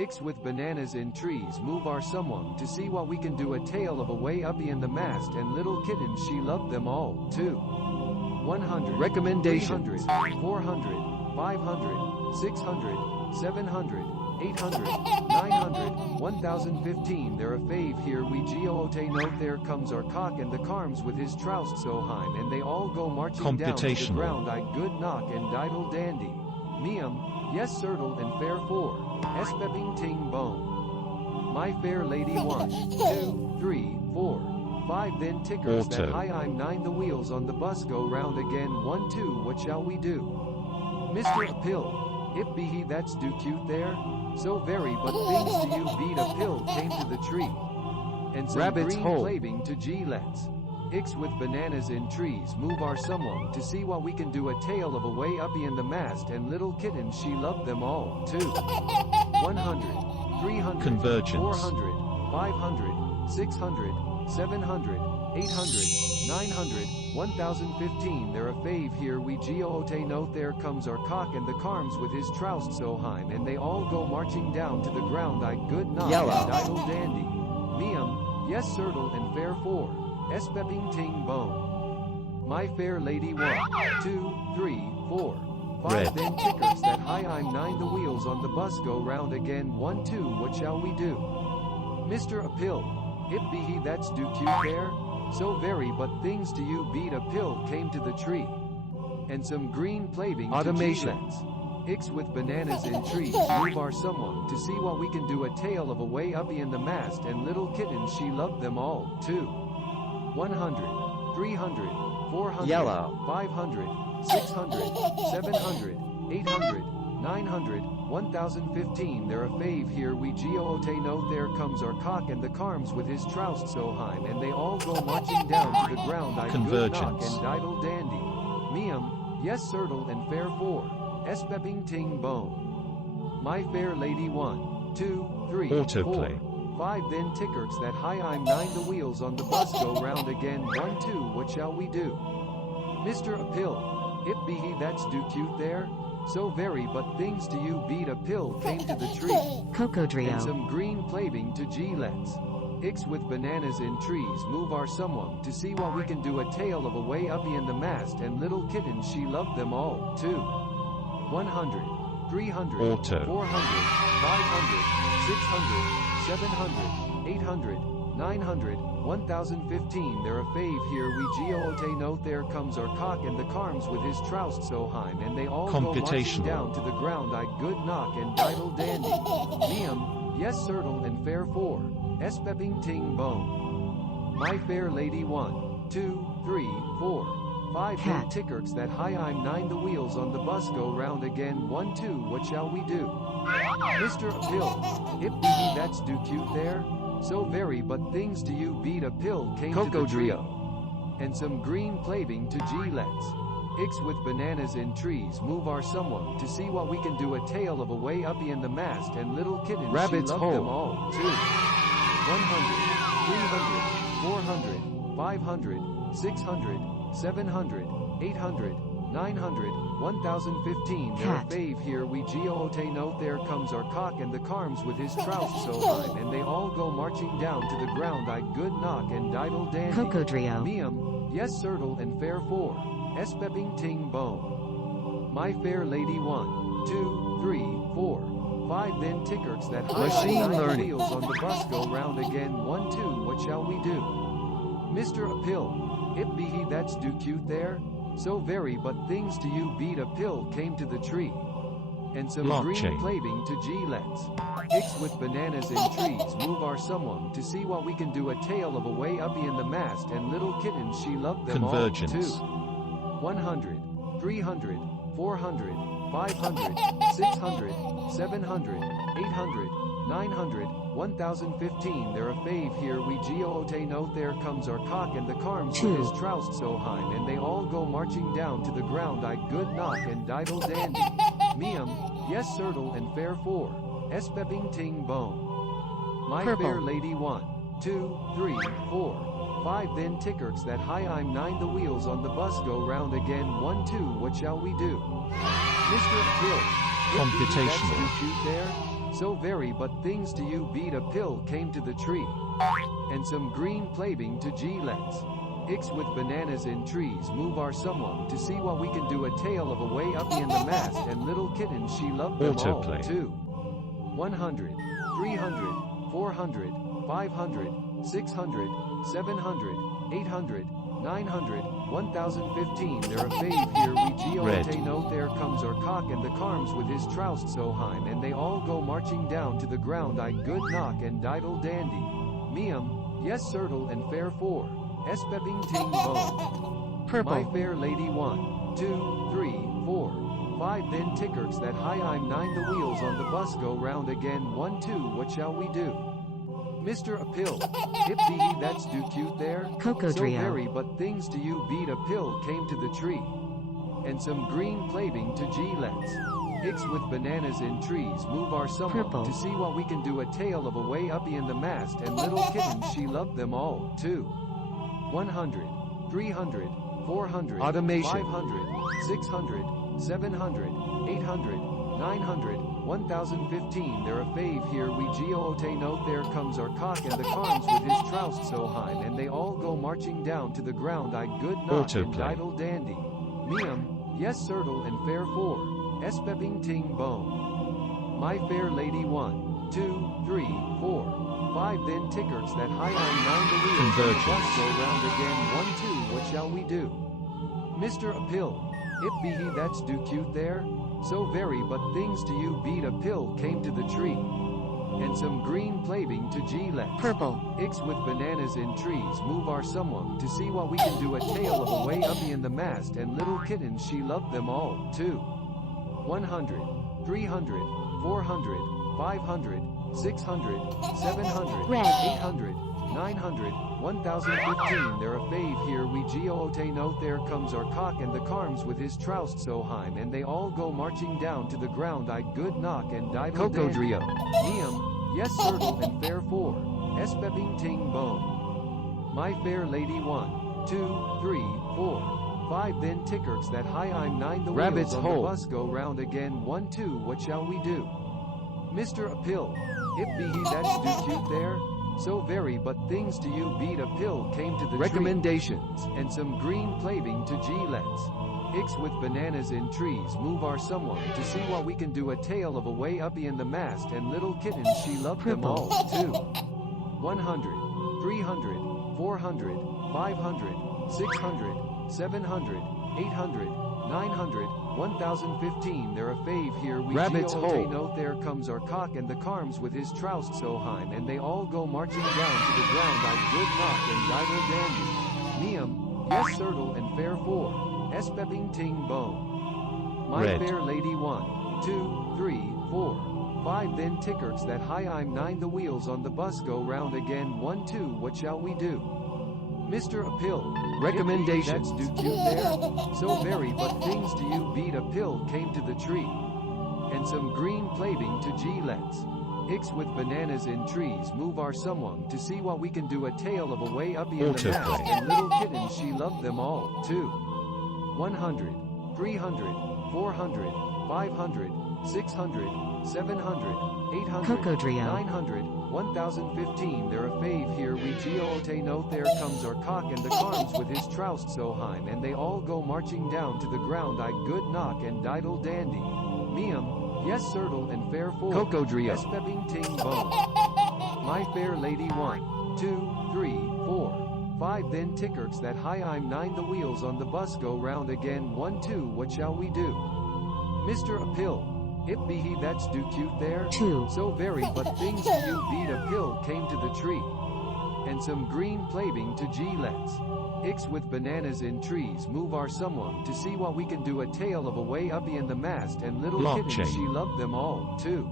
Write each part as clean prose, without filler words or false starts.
Ix with bananas in trees move our someone to see what we can do. A tale of a way uppy in the mast and little kitten she loved them all. 2. 100 recommendations. 300 400 500 600 700 800 900 1015. They're a fave here we goote note. There comes our cock and the carms with his troust so high and they all go marching down to the ground. I good knock and diddle dandy. Meum, yes sirtle and fair 4. Espepping ting bone. My fair lady 1, 2, 3, 4, 5 then tickers that high I'm 9 the wheels on the bus go round again 1 2 what shall we do? Mr. A pill, it be he that's do cute there? So very but things to you beat a pill came to the tree. And some rabbits green claving to G-lets. Ix with bananas in trees move our someone to see what we can do. A tale of a way uppy in the mast and little kitten she loved them all. 2. 100 300 convergence. 400 500 600 700 800 900 1015. They're a fave here we goote note. There comes our cock and the carms with his troust so high and they all go marching down to the ground. I good knock and diddle dandy. Meum, yes sirtle and fair 4. Espepping ting bone. My fair lady 1, 2, 3, 4, 5 Red. Then tickers that high I'm 9 the wheels on the bus go round again 1 2 what shall we do? Mr. A pill, it be he that's do cute there? So very but things to you beat a pill came to the tree. And some green plaving automations. Ix with bananas in trees move our someone to see what we can do. A tale of a way uppy in the mast and little kitten she loved them all. 2. 100 300 400 Yellow. 500 600 700 800 900 1015. They're a fave here we goote note. There comes our cock and the carms with his troust so high and they all go marching down to the ground. I good knock and diddle dandy. Meum, yes sirtle and fair 4. Espepping ting bone. My fair lady 1, 2, 3, autoplay. 4, 5 then tickers that high I'm 9 the wheels on the bus go round again 1 2 what shall we do? Mr. A pill, it be he that's do cute there? So very but things to you beat a pill came to the tree. Cocodrio. And some green plaving to G-lets. Ix with bananas in trees move our someone to see what we can do. A tale of a way uppy in the mast and little kitten she loved them all. 2. 100 300 auto. 400 500 600 700 800 900 1015. They're a fave here we goote note. There comes our cock and the carms with his troust so high and they all go marching down to the ground. I good knock and diddle dandy. Meum, yes sirtle and fair 4. Espepping ting bone. My fair lady 1, 2, 3, 4, 5 then tickers that high I'm 9 the wheels on the bus go round again 1 2 what shall we do? Mr. A pill, it be he that's do cute there? So very but things to you beat a pill came to the tree. And some green plaving to G-lets. Ix with bananas in trees move our someone to see what we can do. A tale of a way uppy in the mast and little kitten rabbits she loved them all. 2. 100 300 400 500 600 700 800 900 1015. They're a fave here we goote note. There comes our cock and the carms with his troust so high and they all go marching down to the ground. I good knock and diddle dandy. Cocodrio. Meum, yes sirtle and fair 4. Espepping ting bone. My fair lady 1, 2, 3, 4, 5 then tickers that high machine learning wheels on the bus go round again 1 2 what shall we do? Mr. A pill, it be he that's do cute there? So very but things to you beat a pill came to the tree. And some green plaving to G-lets. Ix with bananas in trees move our someone to see what we can do. A tale of a way uppy in the mast and little kitten she loved them all. 2. 100 300 400 500 600 700 800 900 1015. They're a fave here we goote note. There comes our cock and the carms with his troust so high and they all go marching down to the ground. I good knock and diddle dandy. Meum, yes sirtle and fair 4. Espepping ting bone. My fair lady 1, 2, 3, 4, 5 then tickers that high I'm 9 the wheels on the bus go round again 1 2 what shall we do? Mr. Bill, computational. Cute there? So very but things to you beat a pill came to the tree. And some green plaving to G-let's. Ix with bananas in trees move our someone to see what we can do a tale of a way uppy in the mast and little kitten she loved them all too. 100, 300, 400, 500, 600, 700, 800, 900, 1015 there a fave here we geote note there comes our cock and the carms with his troust so high and they all go marching down to the ground I good knock and diddle dandy. Meum, yes sertle and fair four. Espepping ting bone. Purple. My fair lady 1, 2, 3, 4, 5 then tickerks that high I'm 9 the wheels on the bus go round again 1 2 what shall we do? Mr. A pill. Hip dee that's do cute there. Coco So Trio. very but things to you beat a pill came to the tree. And some green plaving to G-let's. Ix with bananas in trees move our someone Purple. to see what we can do a tale of a way uppy in the mast and little kitten she loved them all too. 100, 300, 400, Automation. 500, 600, 700, 800, 900, 1015 there a fave here we geote note there comes our cock and the carms with his troust so high and they all go marching down to the ground I good knock and Autoplay. diddle dandy. Meum, yes sertle and fair four. Espepping ting bone. My fair lady 1, 2, 3, 4. 5 then tickerks that high on 9 the wheels on the bus go round again 1 2 what shall we do? Mr. A pill. It be he that's do cute there? So very but things to you beat a pill came to the tree. And some green plaving to G-let's. Purple. Ix with bananas in trees move our someone to see what we can do a tale of a way uppy in the mast and little kitten she loved them all too. 100, 300, 400, 500, 600, 700, Red. 800, 900, 1015 there a fave here we geote note there comes our cock and the carms with his troust so high and they all go marching down to the ground I good knock and diddle Coco dandy. Trio. Meum, yes sertle and fair four. Espepping ting bone. My fair lady 1, 2, 3, 4. 5 then tickerks that high I'm 9 the Rabbit's wheels on hole. the bus go round again 1 2 what shall we do? Mr. A pill. It be he that's do cute there? So very but things to you beat a pill came to the Recommendations. tree. And some green plaving to G-let's. Ix with bananas in trees move our someone to see what we can do a tale of a way uppy in the mast and little kitten she loved them all too. 100, 300, 400, 500, 600, 700, 800, 900, 1015 there a fave here we Rabbit's geote hole. note there comes our cock and the carms with his troust so high and they all go marching down to the ground I good knock and diddle dandy. Meum, yes sertle and fair four. Espepping ting bone. My Red. fair lady 1, 2, 3, 4. 5 then tickerks that high I'm 9 the wheels on the bus go round again 1 2 what shall we do? Mr. A pill. Recommendations. That's do cute there? So very but things to you beat a pill came to the tree. And some green plaving to G-let's. Ix with bananas in trees move our someone to see what we can do a tale of a way uppy in the Autoplay. mast and little kitten she loved them all too. 100, 300, 400, 500, 600, 700, 800, Coco Trio. 900, 1015 there a fave here we geote note there comes our cock and the carms with his troust so high and they all go marching down to the ground I good knock and diddle dandy. Meum, yes sertle and fair four. Coco Trio. Espepping ting bone. My fair lady 1, 2, 3, 4. 5 then tickerks that high I'm 9 the wheels on the bus go round again 1 2 what shall we do? Mr. A pill. It be he that's do cute there? 2. So very but things to you beat a pill came to the tree. And some green plaving to G-let's. Ix with bananas in trees move our someone to see what we can do a tale of a way uppy in the mast and little kitten Blockchain. she loved them all too.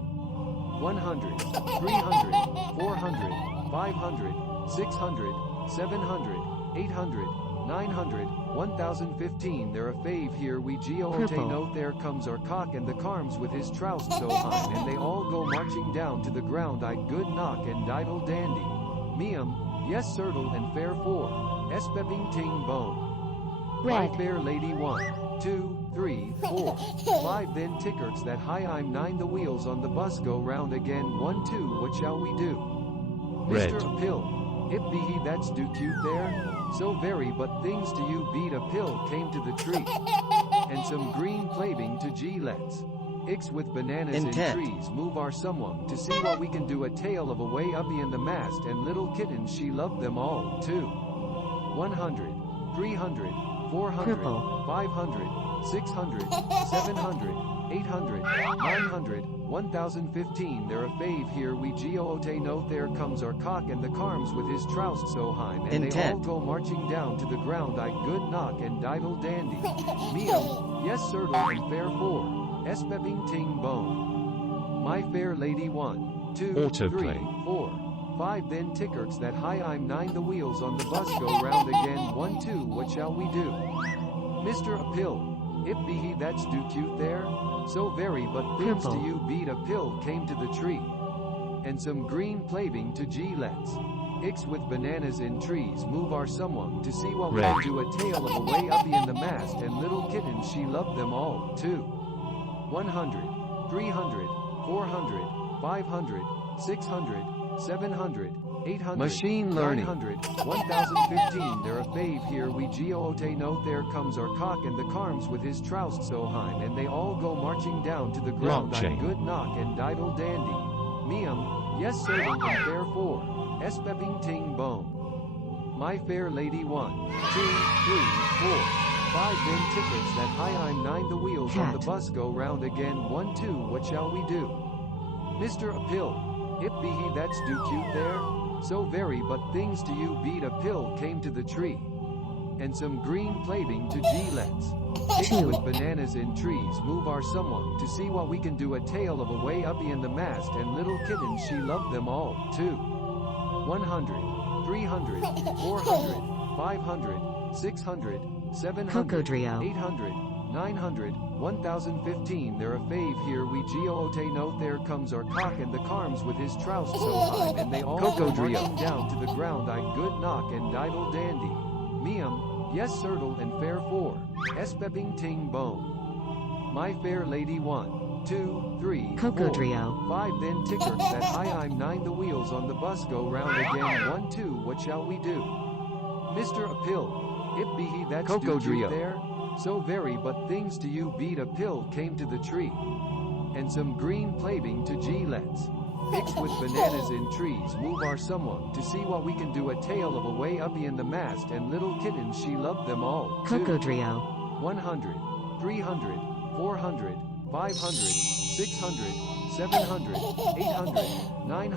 100, 300, 400, 500, 600, 700, 800, 900, 1015 there a fave here we geote Purple. note there comes our cock and the carms with his troust so high and they all go marching down to the ground I good knock and diddle dandy. Meum, yes sertle and fair four. Espepping ting bone. Red. My fair lady 1, 2, 3, 4, 5 then tickers that high I'm 9 the wheels on the bus go round again 1, 2 what shall we do? Red. Mr. A pill, it be he that's do cute there, so very but things to you beat a pill came to the tree, and some green plaving to G-lets. Ix with bananas Intent. in trees move our someone to see what we can do a tale of a way uppy in the mast and little kittens she loved them all, too. 100, 300, 400, Purple. 500, 600, 700, 800, 900, 1015 there a fave here we goote note there comes our cock and the carms with his troust so high and they all Intent. go marching down to the ground I good knock and diddle dandy. Meum, yes sirtle and fair four. Espepping ting bone. My fair lady 1, 2, Autoplay. 3, 4, 5 then tickers that high I'm 9 the wheels on the bus go round again 1, 2 what shall we do? Mr. A pill, it be he that's do cute there, so very but things to Purple. you beat a pill came to the tree, and some green plaving to G-lets. Ix with bananas in trees move our someone to see what we Red. can do a tale of a way uppy in the mast and little kittens she loved them all, too. 100, 300, 400, 500, 600, 700, 800, Machine learning. 900, 1015 there a fave here we goote note there comes our cock and the carms with his troust so high and they all go marching down to the ground I Blockchain. good knock and diddle dandy. Meum, yes sir and fair four. Espepping ting bone. My fair lady 1, 2, 3, 4, 5 then tickets that high I'm 9 the wheels on the Cat. bus go round again 1, 2 what shall we do? Mr. A pill, it be he that's do cute there, so very but things to you beat a pill came to the tree, and some green plaving to G-lets. Ix Two. with bananas in trees move our someone to see what we can do a tale of a way uppy in the mast and little kittens she loved them all, too. 100, 300, 400, 500, 600, 700, Cocodrio. 800, 900, 1015 there a fave here we goote note there comes our cock and the carms with his troust so high and they all go Cocodrio. marching down to the ground I good knock and diddle dandy. Meum, yes sirtle and fair four. Espepping ting bone. My fair lady 1, 2, 3, 4, Cocodrio. 5 then tickers that high I'm 9 the wheels on the bus go round again 1, 2 what shall we do? Mr. A pill, it be he that's do cute Cocodrio. there, so very but things to you beat a pill came to the tree, and some green plaving to G-lets. Ix with bananas in trees move our someone to see what we can do a tale of a way uppy in the mast and little kittens she loved them all, too. Cocodrio. 100, 300, 400, 500, 600, 700, 800, 900.